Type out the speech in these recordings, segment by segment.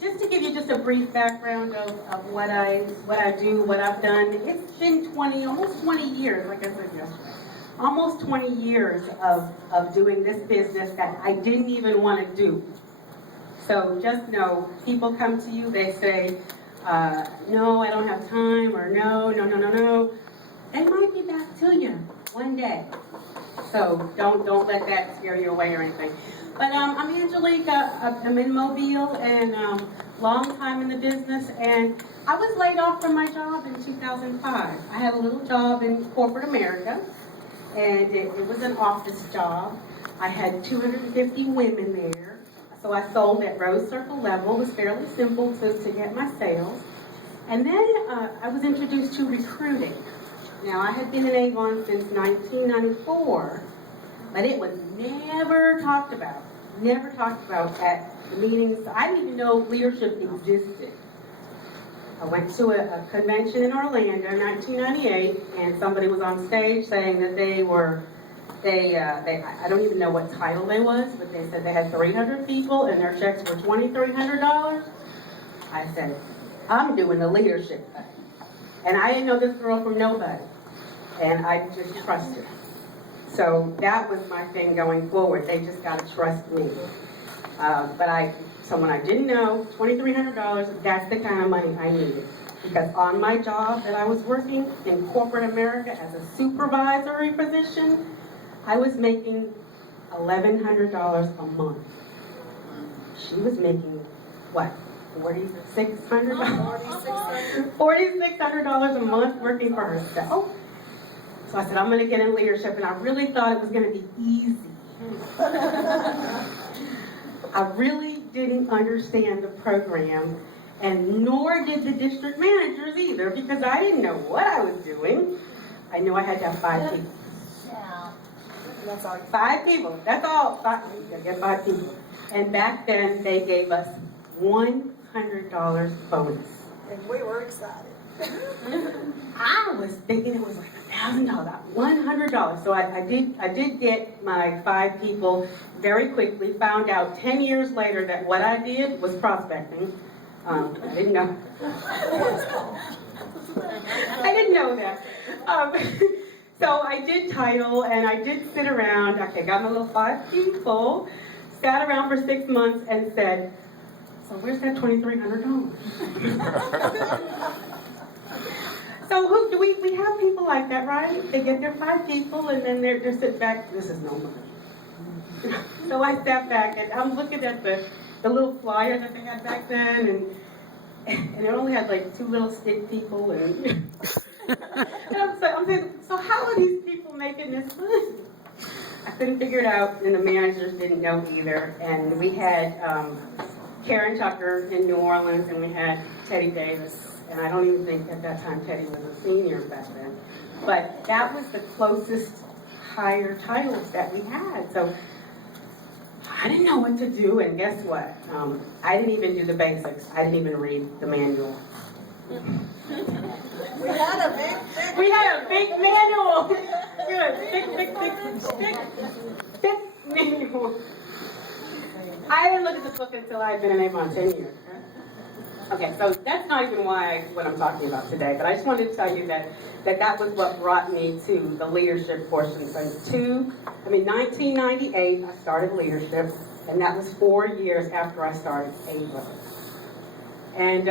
just to give you just a brief background of what I do, what I've done. It's been almost 20 years, like I said yesterday. Almost 20 years of doing this business that I didn't even want to do. So just know, people come to you, they say, no, I don't have time, or no. They might be back to you one day. So don't let that scare you away or anything. But I'm Angelique. I'm in Mobile and long time in the business. And I was laid off from my job in 2005. I had a little job in corporate America, and it was an office job. I had 250 women there. So I sold at Rose Circle level. It was fairly simple to get my sales. And then I was introduced to recruiting. Now, I had been in AVON since 1994, but it was never talked about at the meetings. I didn't even know leadership existed. I went to a convention in Orlando in 1998, and somebody was on stage saying that I don't even know what title they was, but they said they had 300 people and their checks were $2,300. I said, I'm doing the leadership thing. And I didn't know this girl from nobody. And I just trusted her. So that was my thing going forward. They just got to trust me. Someone I didn't know, $2,300, that's the kind of money I needed. Because on my job that I was working in corporate America as a supervisory position, I was making $1,100 a month. She was making, what, $4,600? $4,600 a month working for herself. So I said, I'm going to get in leadership, and I really thought it was going to be easy. I really didn't understand the program, and nor did the district managers either, because I didn't know what I was doing. I knew I had to have 5 people. Yeah. That's all. 5 people. That's all. I get 5 people. And back then, they gave us $100 bonus. And we were excited. I was thinking it was like $1,000, $100. So I did get my 5 people very quickly. Found out 10 years later that what I did was prospecting. I didn't know. I didn't know that. So I did title and I did sit around. Okay, got my little 5 people. Sat around for 6 months and said, so where's that $2,300? So we have people like that, right? They get their 5 people and then they're sitting back, this is no money. So I sat back and I'm looking at the little flyer that they had back then, and it only had like 2 little stick people, and, and I'm saying, so how are these people making this money? I couldn't figure it out, and the managers didn't know either. And we had Karen Tucker in New Orleans, and we had Teddy Davis. And I don't even think at that time Teddy was a senior back then. But that was the closest higher titles that we had. So I didn't know what to do, and guess what? I didn't even do the basics. I didn't even read the manual. We had a big manual. Good, thick manual. I didn't look at the book until I had been in Avon 10 years. Okay, so that's not even what I'm talking about today, but I just wanted to tell you that was what brought me to the leadership portion. So 1998, I started leadership, and that was 4 years after I started AVON. And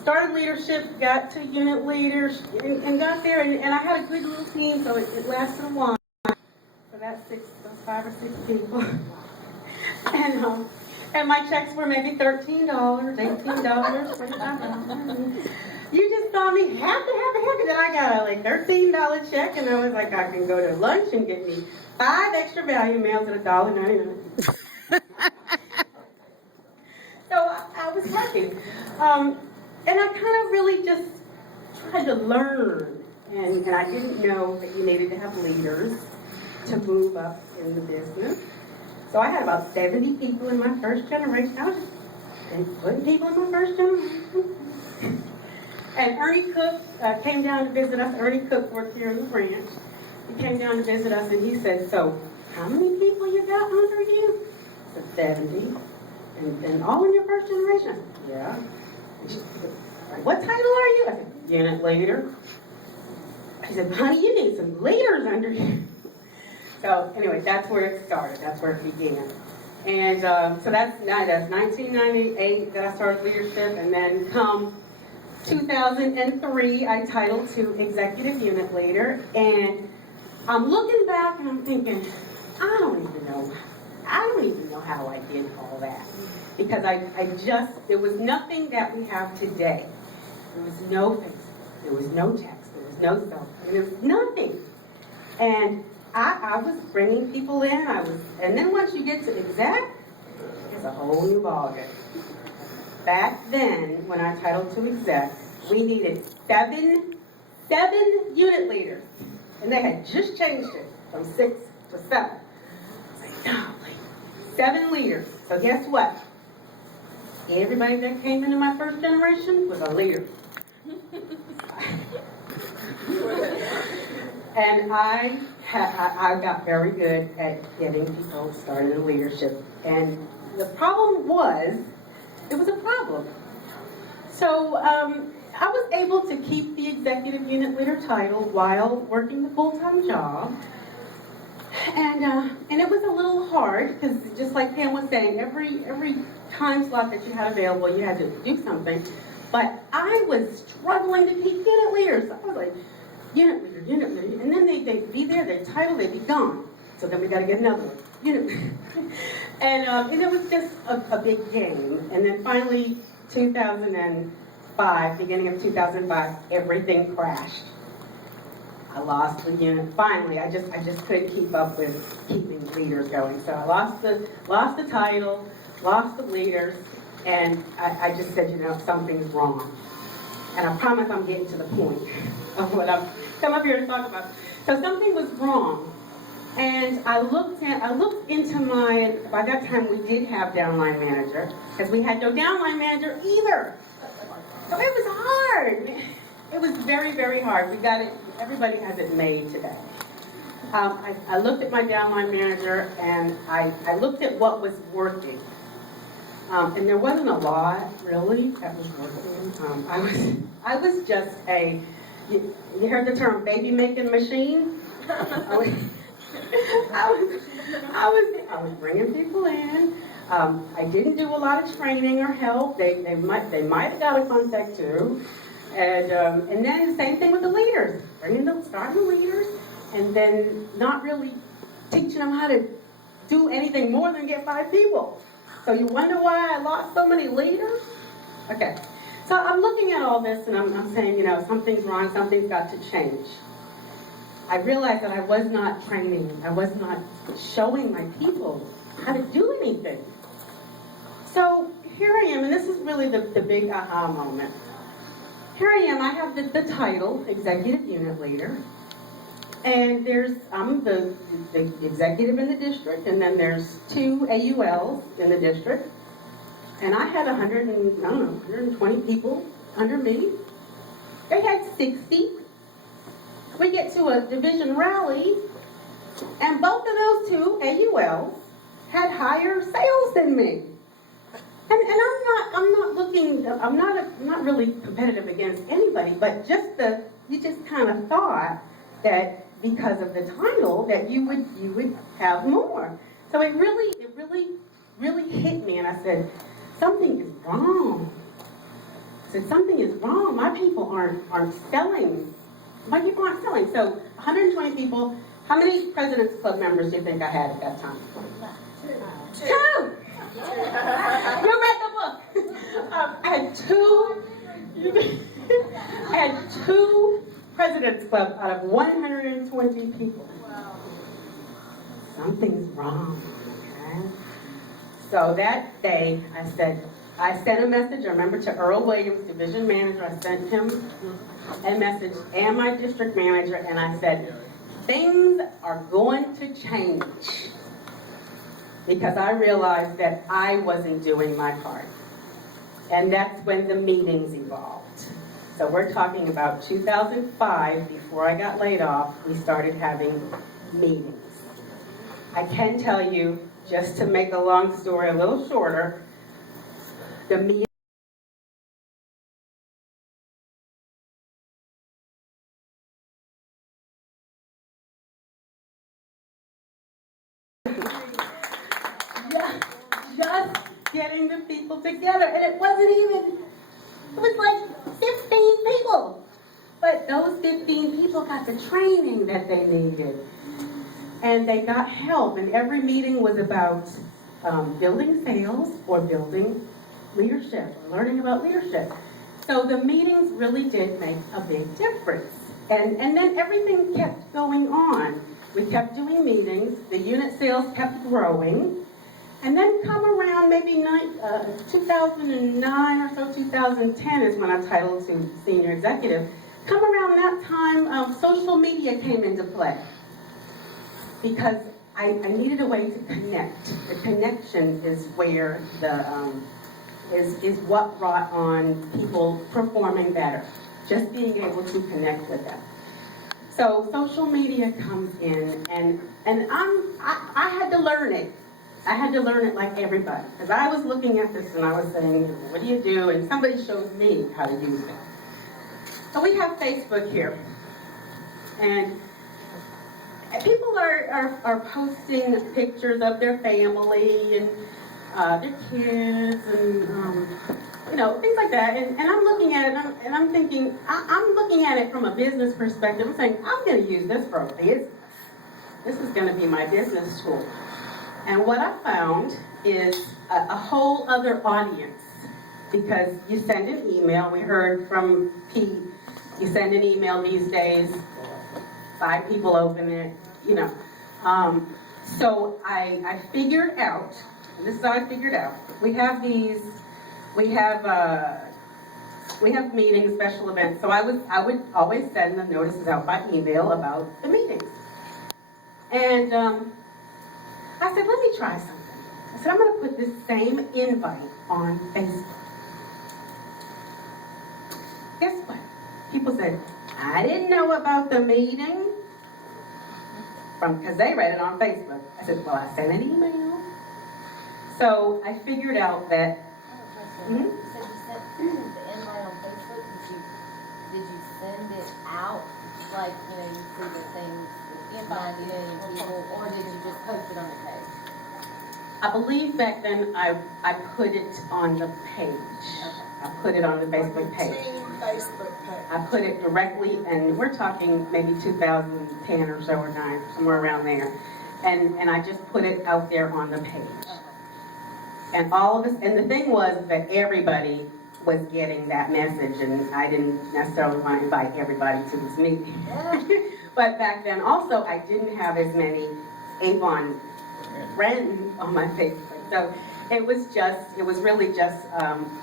started leadership, got to unit leaders, and got there, and I had a good little team, so it lasted a while. So that's 5 or 6 people. And my checks were maybe $13, $18, $25. You just saw me happy. Then I got a like $13 check, and I was like, I can go to lunch and get me 5 extra value meals at $1.99. So I was happy. And I kind of really just tried to learn. And I didn't know that you needed to have leaders to move up in the business. So I had about 70 people in my first generation. I was just putting people in my first generation. And Ernie Cook came down to visit us. Ernie Cook worked here in the branch. He came down to visit us, and he said, so how many people you got under you? I said, 70. And all in your first generation? I said, yeah. What title are you? I said, unit leader. She said, honey, you need some leaders under you. So anyway, that's where it started. That's where it began. And so that's 1998 that I started leadership, and then come 2003, I titled to executive unit leader. And I'm looking back and I'm thinking, I don't even know how I did all that. Because it was nothing that we have today. There was no Facebook, there was no text, there was no cell phone, there was nothing. And I was bringing people in, and then once you get to exec, it's a whole new ballgame. Back then, when I titled to exec, we needed seven unit leaders. And they had just changed it from 6 to 7. I was like, no, 7 leaders. So guess what? Everybody that came into my first generation was a leader. And I got very good at getting people started in leadership. And the problem was, it was a problem. So I was able to keep the executive unit leader title while working the full-time job. And it was a little hard, because just like Pam was saying, every time slot that you had available, you had to do something. But I was struggling to keep unit leaders. I was like, unit leader, and then they'd be there, they'd title, they'd be gone. So then we got to get another one, unit leader. And it was just a big game. And then finally, 2005, beginning of 2005, everything crashed. I lost the unit. Finally, I just couldn't keep up with keeping leaders going. So I lost the title, lost the leaders, and I just said, something's wrong. And I promise I'm getting to the point of what I've come up here to talk about. So something was wrong. And I looked into by that time we did have downline manager, because we had no downline manager either. So it was hard. It was very, very hard. We got it, everybody has it made today. I looked at my downline manager, and I looked at what was working. And there wasn't a lot, really, that was working. I was just you heard the term baby-making machine? I was bringing people in. I didn't do a lot of training or help. They might have got a contact too. And then the same thing with the leaders. Starting the leaders, and then not really teaching them how to do anything more than get 5 people. So you wonder why I lost so many leaders? Okay. So I'm looking at all this and I'm saying, something's wrong, something's got to change. I realized that I was not training, I was not showing my people how to do anything. So here I am, and this is really the big aha moment. Here I am, I have the title, Executive Unit Leader, and I'm the executive in the district, and then there's 2 AULs in the district, and I had 120 people under me. They had 60. We get to a division rally, and both of those 2 AULs had higher sales than me. And I'm not really competitive against anybody, but you just kind of thought that because of the title that you would have more. So it really hit me, and I said, something is wrong. I said, something is wrong. My people aren't selling. My people aren't selling. So 120 people. How many President's Club members do you think I had at that time? 2. You read the book. I had 2 President's Club out of 120 people. Something's wrong, okay? So that day, I sent a message, I remember, to Earl Williams, division manager. I sent him a message, and my district manager, and I said, things are going to change. Because I realized that I wasn't doing my part. And that's when the meetings evolved. So we're talking about 2005, before I got laid off, we started having meetings. I can tell you, just to make the long story a little shorter, the meeting. Just getting the people together, and it wasn't even, it was like 15 people. But those 15 people got the training that they needed. And they got help, and every meeting was about building sales or building leadership, learning about leadership. So the meetings really did make a big difference. And then everything kept going on. We kept doing meetings, the unit sales kept growing, and then come around maybe 2009 or so, 2010 is when I titled to senior executive. Come around that time, social media came into play because I needed a way to connect. The connection is where is what brought on people performing better, just being able to connect with them. So social media comes in, and I had to learn it. I had to learn it like everybody, because I was looking at this and I was saying, what do you do? And somebody showed me how to use it. So we have Facebook here, and people are posting pictures of their family and their kids and things like that. And I'm looking at it and I'm thinking, I'm looking at it from a business perspective. I'm saying, I'm going to use this for a business. This is going to be my business tool. And what I found is a whole other audience, because you send an email. We heard from Pete. You send an email these days, 5 people open it, So I figured out, and this is how I figured out. We have meetings, special events. So I would always send the notices out by email about the meetings. And I said, let me try something. I said, I'm going to put this same invite on Facebook. Guess what? People said, I didn't know about the meeting, because they read it on Facebook. I said, well, I sent an email. So I figured out that. You said you sent the invite on Facebook. Did you send it out, like, you see the things, inviting people, or did you just post it on the page? I believe back then I put it on the page. Okay. I put it on the Facebook page. Facebook page. I put it directly, and we're talking maybe 2010 or so, or 9, somewhere around there. And I just put it out there on the page. And all of us, and the thing was that everybody was getting that message, and I didn't necessarily want to invite everybody to this meeting. But back then also, I didn't have as many AVON friends on my Facebook. So it was really just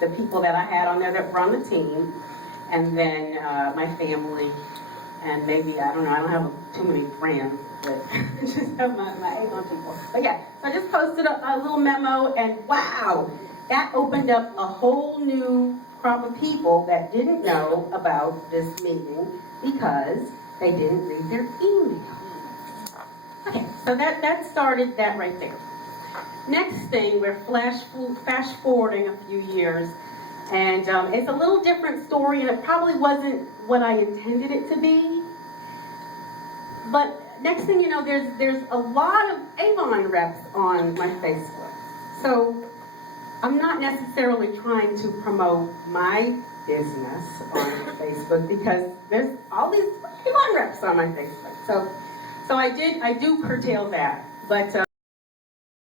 the people that I had on there that were on the team, and then my family, and maybe, I don't have too many friends, but just have my AVON people. But yeah, so I just posted a little memo, and wow, that opened up a whole new crop of people that didn't know about this meeting because they didn't read their email. Okay, so that started that right there. Next thing, we're flash forwarding a few years, and it's a little different story, and it probably wasn't what I intended it to be. But next thing you know, there's a lot of AVON reps on my Facebook. So I'm not necessarily trying to promote my business on Facebook because there's all these AVON reps on my Facebook. So I do curtail that, but.